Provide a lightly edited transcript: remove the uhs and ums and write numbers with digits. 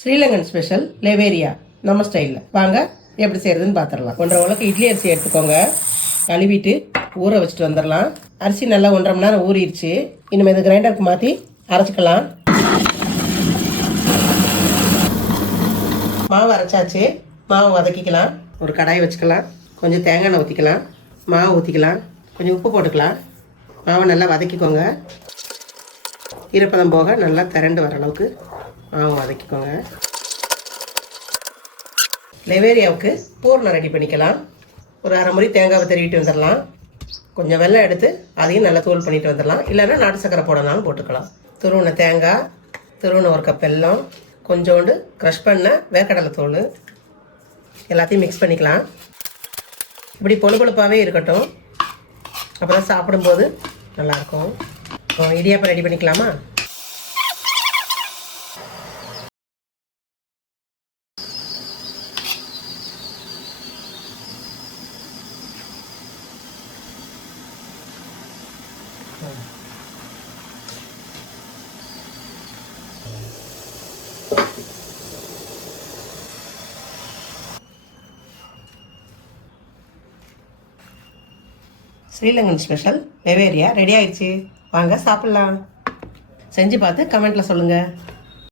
Sri Lankan special லெவேரியா நம்ம ஸ்டைலில் வாங்க எப்படி செய்கிறதுன்னு பார்த்துடலாம். 1.5 உலக்கு இட்லி அரிசி எடுத்துக்கோங்க. கழுவிட்டு ஊற வச்சுட்டு வந்துடலாம். அரிசி நல்லா 1.5 மணி நேரம் ஊறிடுச்சு. இனிமேல் இது கிரைண்டருக்கு மாற்றி அரைச்சிக்கலாம். மாவு அரைச்சாச்சு. மாவு வதக்கிக்கலாம். ஒரு கடாய் வச்சுக்கலாம். கொஞ்சம் தேங்காய் எண்ணெய் ஊற்றிக்கலாம். மாவு ஊற்றிக்கலாம். கொஞ்சம் உப்பு போட்டுக்கலாம். மாவை நல்லா வதக்கிக்கோங்க. ஈரப்பதம் போக நல்லா திரண்டு வர அளவுக்கு மாவு வதக்கிக்கோங்க. லெவேரியாவுக்கு பூர்ணம் ரெடி பண்ணிக்கலாம். ஒரு அரை முறை தேங்காவை திருவிட்டு வந்துடலாம். கொஞ்சம் வெல்லம் எடுத்து அதையும் நல்லா தூள் பண்ணிட்டு வந்துடலாம். இல்லைன்னா நாட்டு சக்கரை போடலாம்னு போட்டுக்கலாம். துருவின தேங்காய், துருவின ஒரு கப் வெல்லம், கொஞ்சோண்டு க்ரஷ் பண்ண வேர்க்கடலை தூள் எல்லாத்தையும் மிக்ஸ் பண்ணிக்கலாம். இப்படி பொழுப்பொழுப்பாகவே இருக்கட்டும். அப்போ தான் சாப்பிடும்போது நல்லாயிருக்கும். இடியாப்பம் ரெடி பண்ணிக்கலாமா? ஸ்ரீலங்கன் ஸ்பெஷல் லெவேரியா ரெடி ஆயிடுச்சு. வாங்க சாப்பிட்லாம். செஞ்சு பார்த்து கமெண்ட்டில் சொல்லுங்கள்.